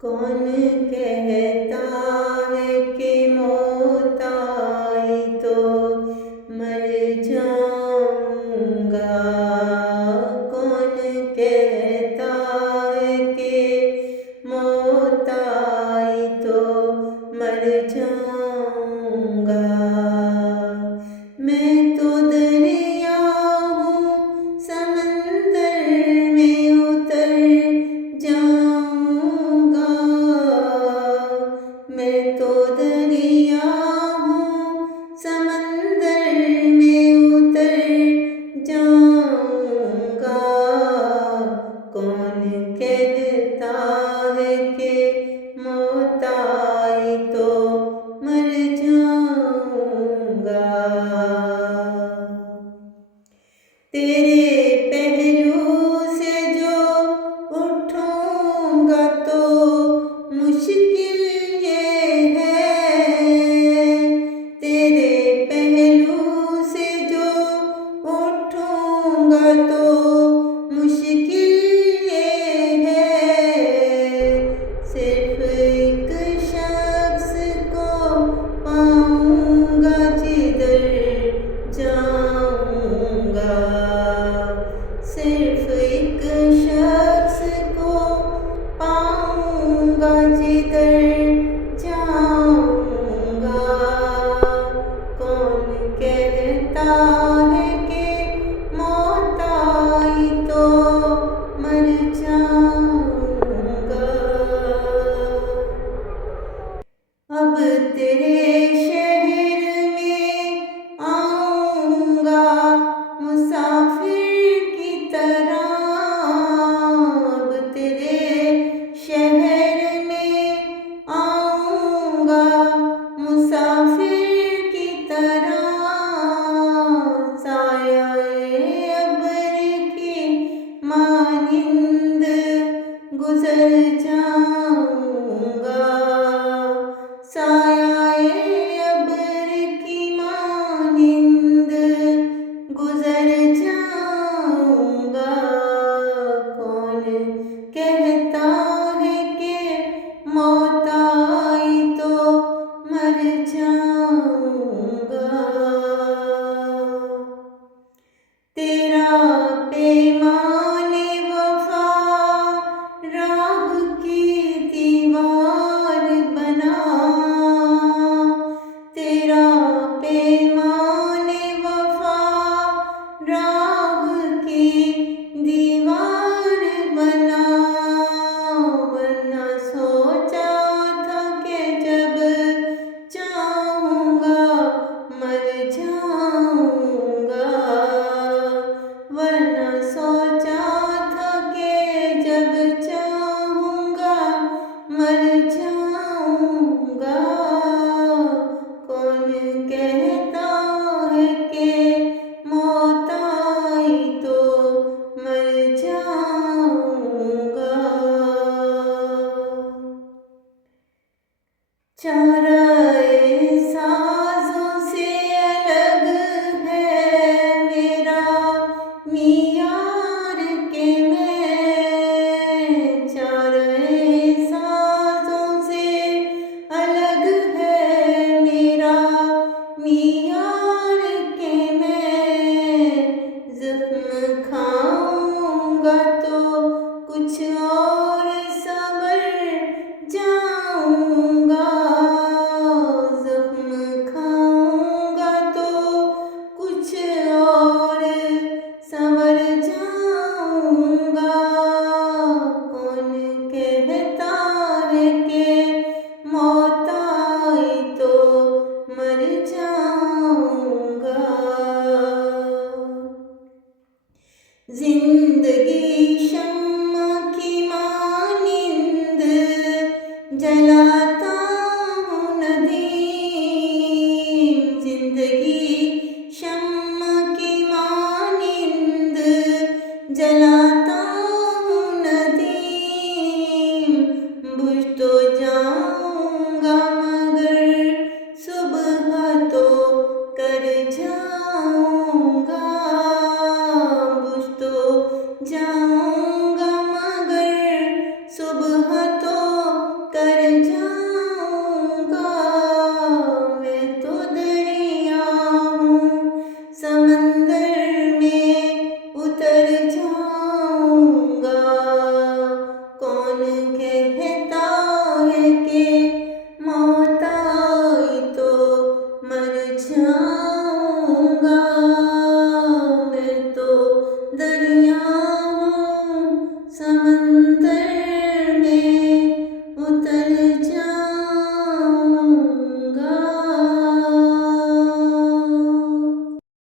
कौन कहता है कि मौत आई तो मर जाऊंगा। कौन कहता है कि मौत आई तो मर जाऊंगा। मैं तो दरिया हूँ, समंदर में उतर जाऊंगा। मैं तो दरिया हूँ, समंदर में उतर जाऊंगा। कौन कहता है कि मौत आई तो मर जाऊंगा। तेरे पहलू से जो उठूंगा तो मुश्किल ये है। तेरे पहलू से जो उठूंगा तो मुश्किल ये है। सिर्फ एक शख्स को पाऊंगा जिधर जाऊंगा। सिर्फ एक शख्स को पाऊंगा जिधर जाऊंगा। कौन कहता है कि मौत आई तो मर जाऊंगा। अब तेरे शहर में आऊंगा मुसाफिर की तरह। अब तेरे शहर में आऊंगा मुसाफिर की तरह। साये अबर की मानिंद गुजर जाऊंगा। साये अबर की मानिंद गुजर जाऊंगा। कौन कहता है कि मौत आई तो मर जाऊंगा। तेरा पैमाने वफा राह की दीवार बना। तेरा पैमाने वफा राह की दीवार बना। वरना सोचा था कि जब चाहूंगा मर जाऊंगा। वरना सोचा था कि जब चाहूंगा मर जाऊंगा। कौन कहता है कि मौत आई तो मर जाऊंगा। चाराए साजों से अलग है मेरा मियार के मैं। चाराए साजों से अलग है मेरा मियार के मैं। जख्म खाऊंगा तो कुछ और संवर जाऊंगा। जख्म खाऊंगा तो कुछ और संवर जाऊंगा। कौन कहता है कि मौत आई तो मर जाऊंगा। जिंदगी शम्मा की मानिंद जला